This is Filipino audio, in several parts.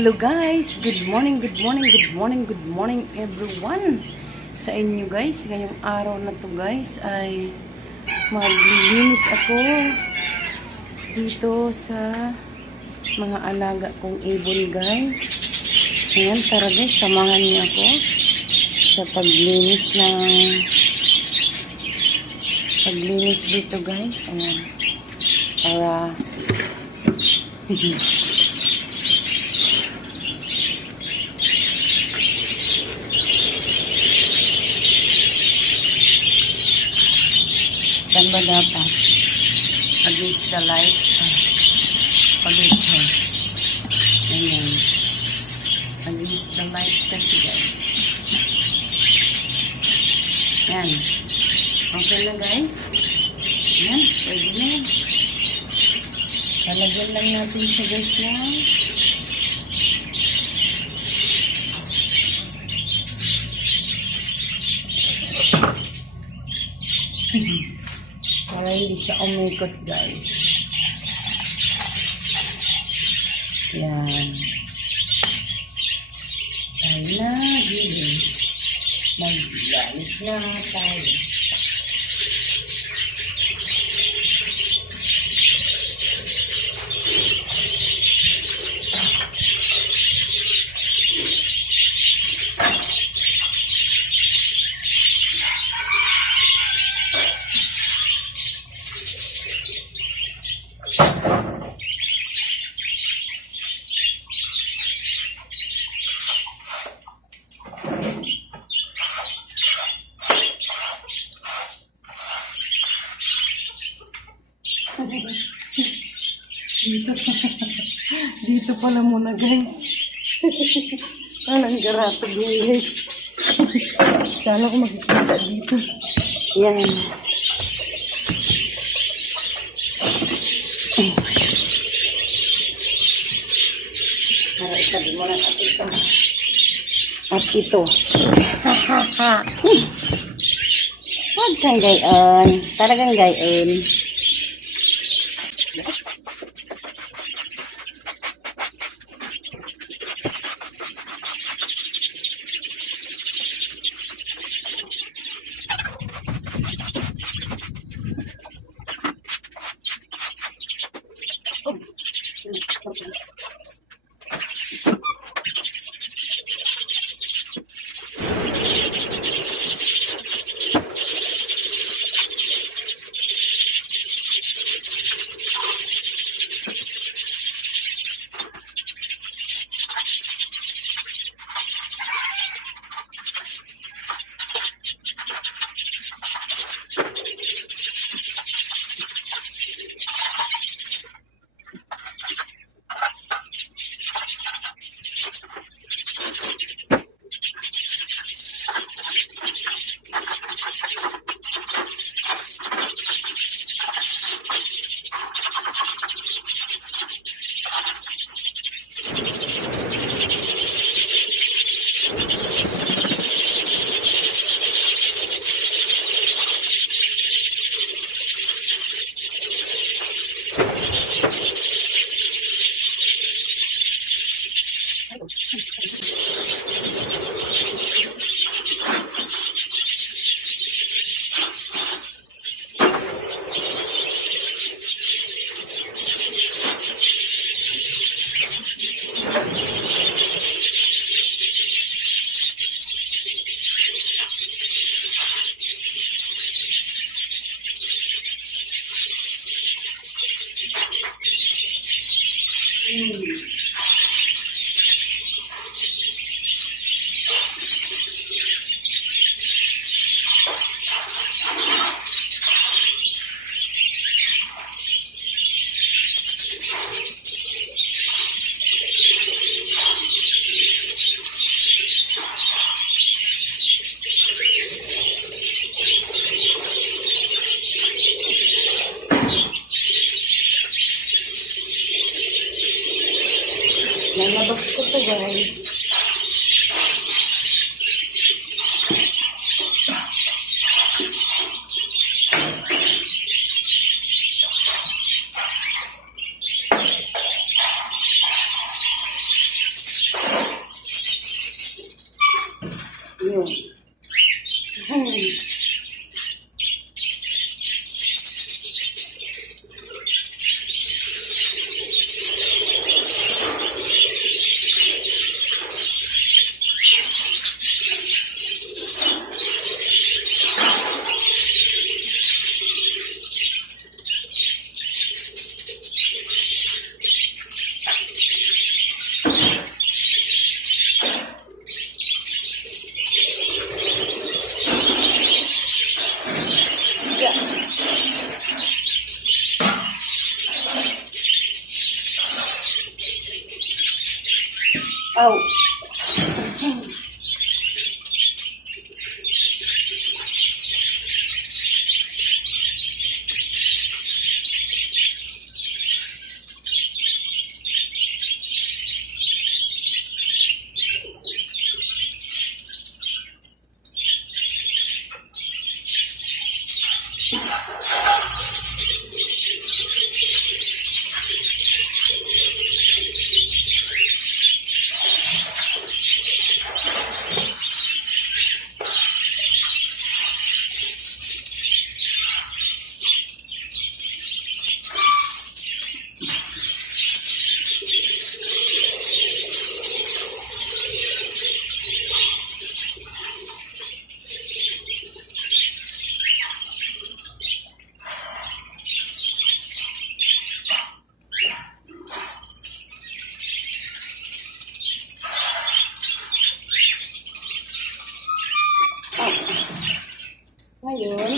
Hello guys, good morning, good morning, good morning, good morning everyone sa inyo guys. Ngayong araw na to guys ay maglilinis ako dito sa mga alaga kong ibon guys. Ayan, tara guys, samahan niyo ako sa paglinis dito guys. Ayan, para dan ba dapat against the light pag-ito ayan, against the light kasi guys. Ayan, okay na guys. Ayan, pwede na. Talagyan lang natin siya guys na para hindi siya umikot guys. Yan. Tayo na, gilid. Maglalit na tayo. Dito pala muna guys. Walang garatag yan guys. Sana ko makikita dito. Yan. Para itabi mo lang at ito. At ito. Huwag kang gayon. Talagang gayon. Lalabas ko to guys. Yun. Ow. Ngayon,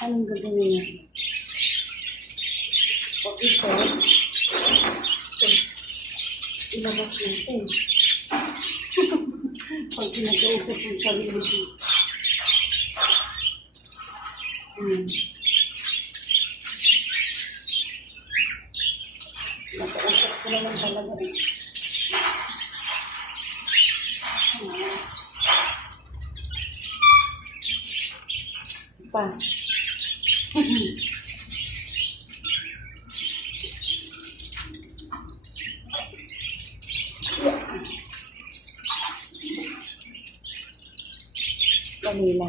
anong gagawin niya? Pag ito, ilabas natin. Pag pinag-uusap yung sarili ko. Nakausap ko naman talaga. Pa. Kanila.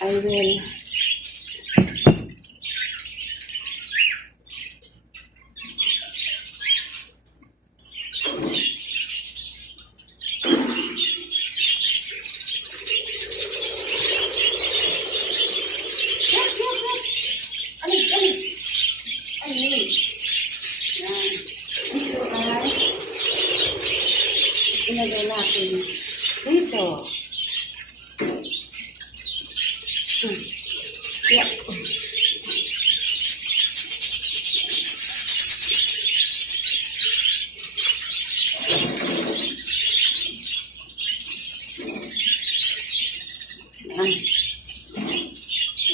I will ilagay natin dito. Yeah.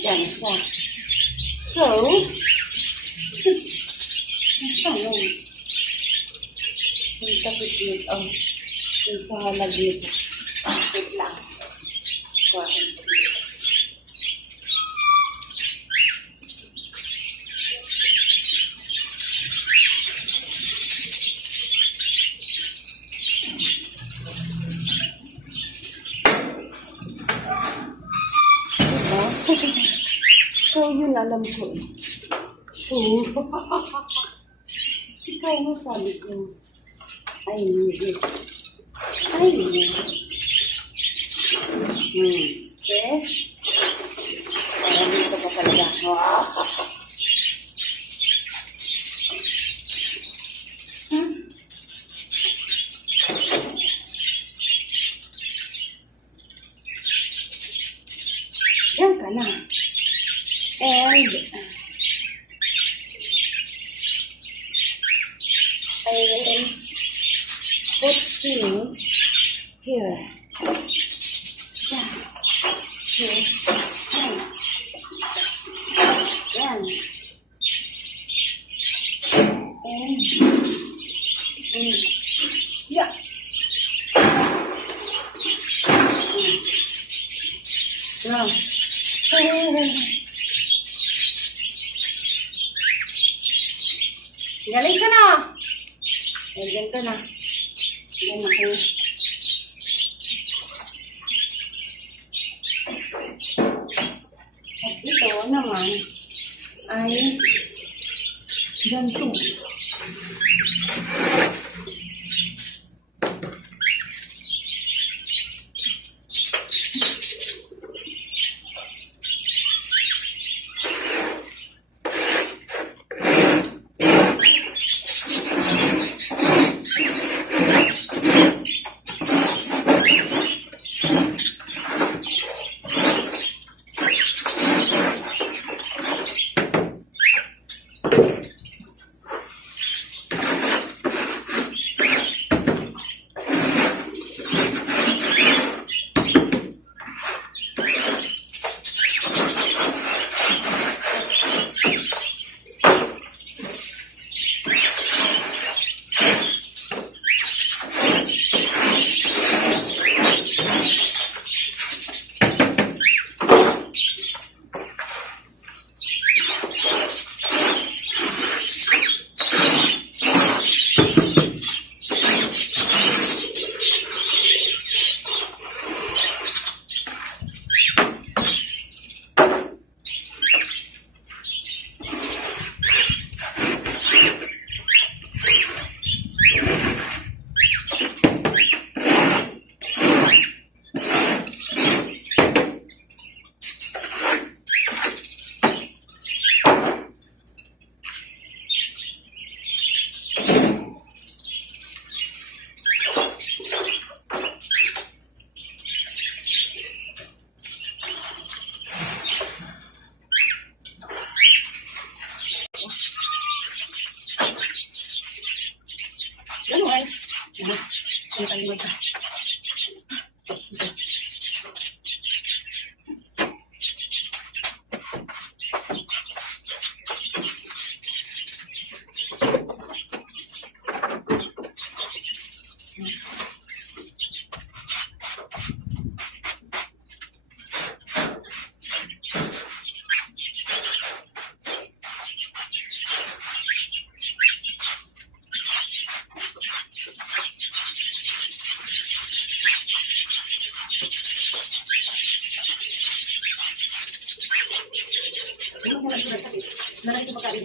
Yan siya. So, ano? Yung tapit nito. Yung sa halag nito. Wait lang. So, yun alam ko eh. So, ikaw mo sabi ko. Ay, hindi. Ay, hindi. Okay? Parang dito pa talaga. Diyan ka na. And I will put you here. Yeah. Here. Yan. And yeah. Now. Galing ka na. Galing ka na. Galing ako. naman ay ganito. Ganun. Ano tayo magka? Nalang yung pagkain.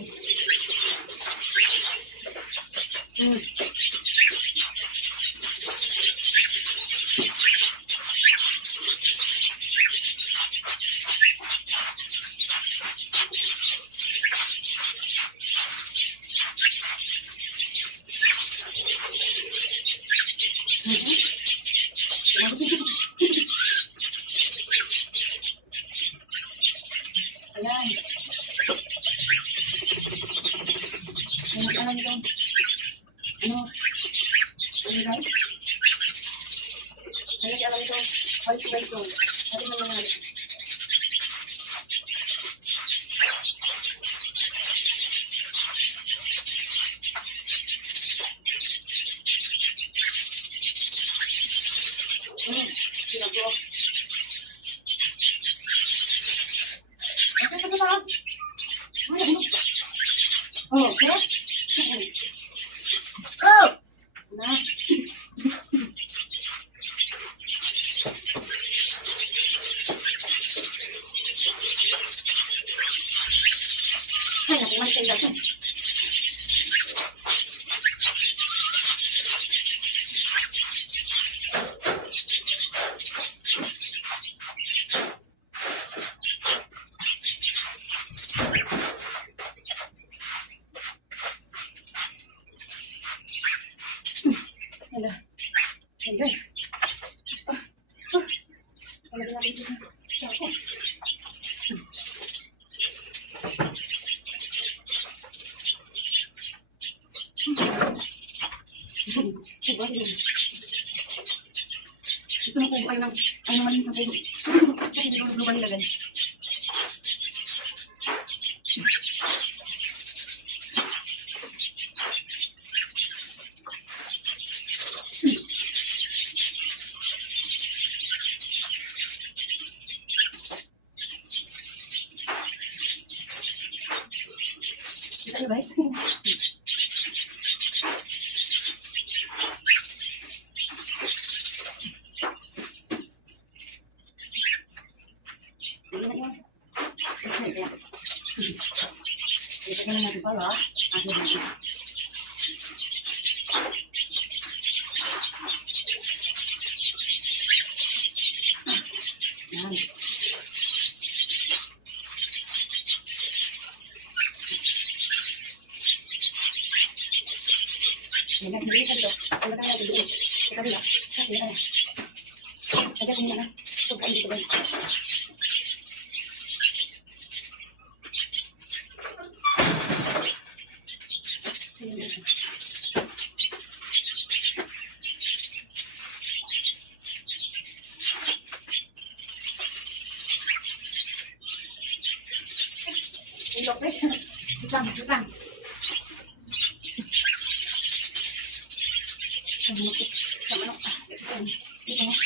Ayan. Alam ito. Ano? Ano guys? Alam ito. Vice versa. Ano na mga sinago. Ano ba ba? Oh, okay? Oh! Na. Ay, naku, mas kayo dyan. Ayan. Ayan guys. Palagyan natin dito sa ako. Diba yun? Gusto mo kung kayo ng ano naman sa puno. Kasi dito mo ba nilagay? Kita nyo guys? Kaya, ito ka na natin pala. Ako dito. Yan. Yan, hindi sa dito. Ano ka natin dito? Sa kabila. Kasi yan. Agad mo na. Subukan dito guys. Ilok eh. Butang. Sama no. Dito mo.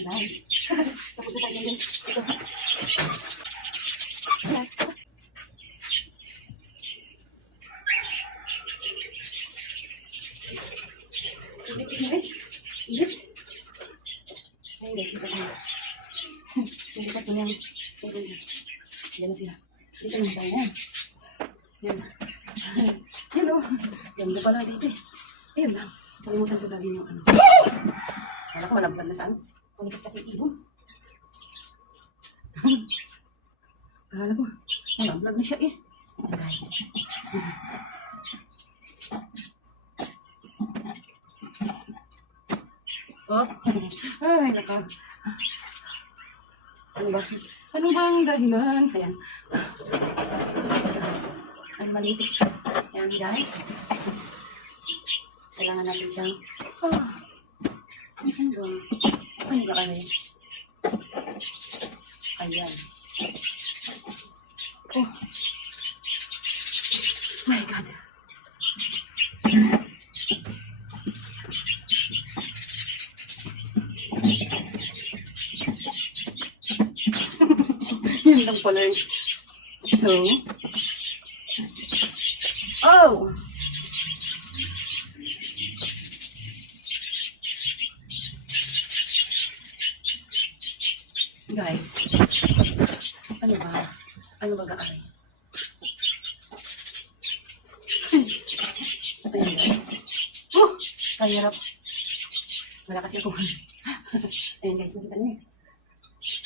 Guys. Tapos na tayo din. Ito. Last. Init guys. Init. Ayun guys, ito tayo. Hindi pa ito niyang. Yan na sila. Dito naman tayo yan. Yan. Yan o. Yan na pala dito eh. Ayun lang. Kalimutan ko dali yung ano. Kala ko malabad na saan. Kunikit kasi ibon. Kala ko, malablag na siya eh. Ayan guys. Oh. Ay, naka. Ano ba? Ano bang dahilan? Ayan. Ay, malitis. Ayan guys. Kailangan natin siyang ano ba? Ano ba kami? Ayan. Oh. My God. Yun lang pala yun. So. Oh! Guys, ano ba? Ano ba gaaray? Ayan guys. Kahirap. Wala kasi ako. Ayan guys, nakita niyo.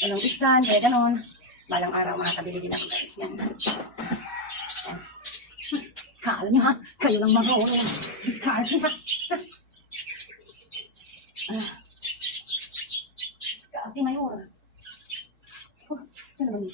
Walang stand, kaya ganon. Balang araw makakabili din ako guys. Yan. Yan. Kala nyo ha? Kayo lang marunong. Discard ha? Discard mayor. Ano ba niyo?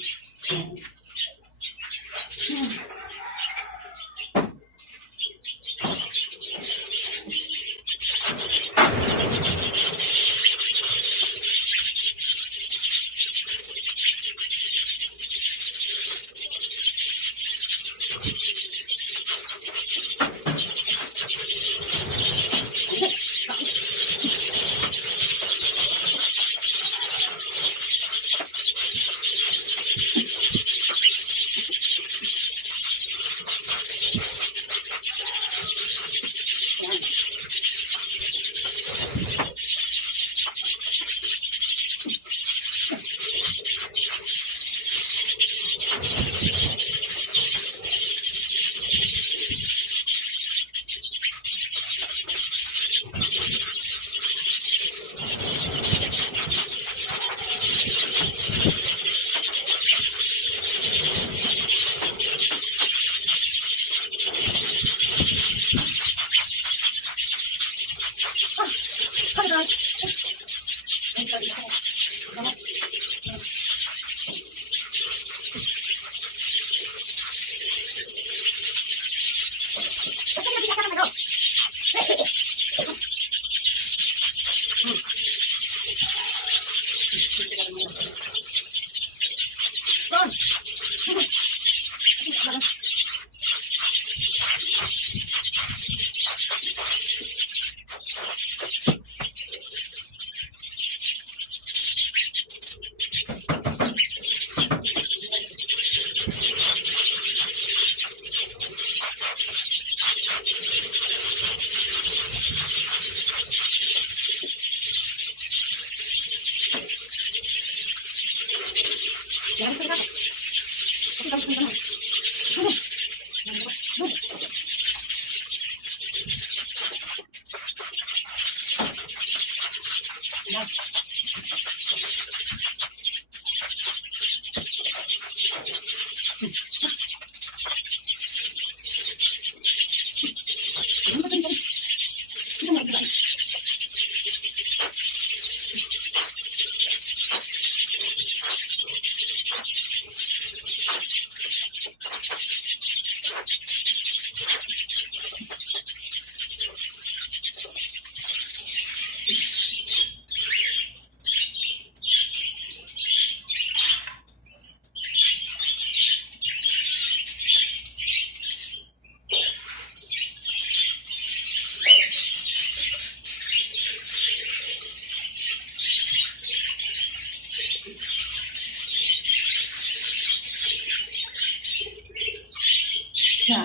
Siya.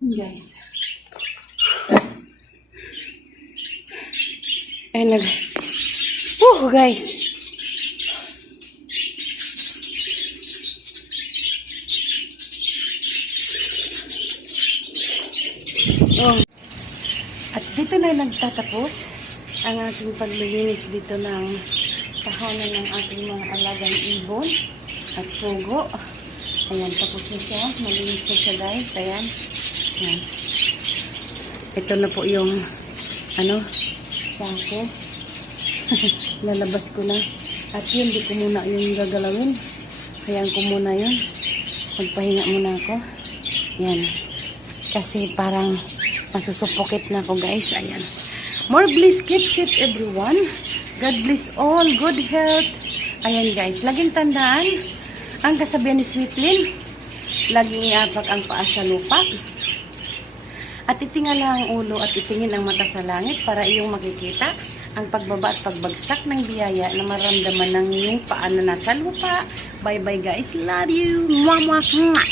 Guys. Ay guys. Oh. At dito na nagtatapos ang ating paglilinis dito ng tahanan ng ating mga alagang ibon at pugo. Ayan, tapos na siya. Malinis na siya guys. Ayan. Ayan. Ito na po yung sako. Lalabas ko na. At yun, di ko muna yung gagalawin. Hayaan ko muna yun. Magpahinga muna ako. Ayan. Kasi parang masusupokit na ako guys. Ayan. More bliss keeps it everyone. God bless all. Good health. Ayan guys. Laging tandaan ang kasabihan ni Sweetlyn. Laging iapak ang paa sa lupa. At itingala ang ulo at itingin ang mata sa langit para iyong makikita ang pagbaba at pagbagsak ng biyaya na maramdaman ng iyong paa na nasa lupa. Bye bye guys. Love you. Mwah mwah.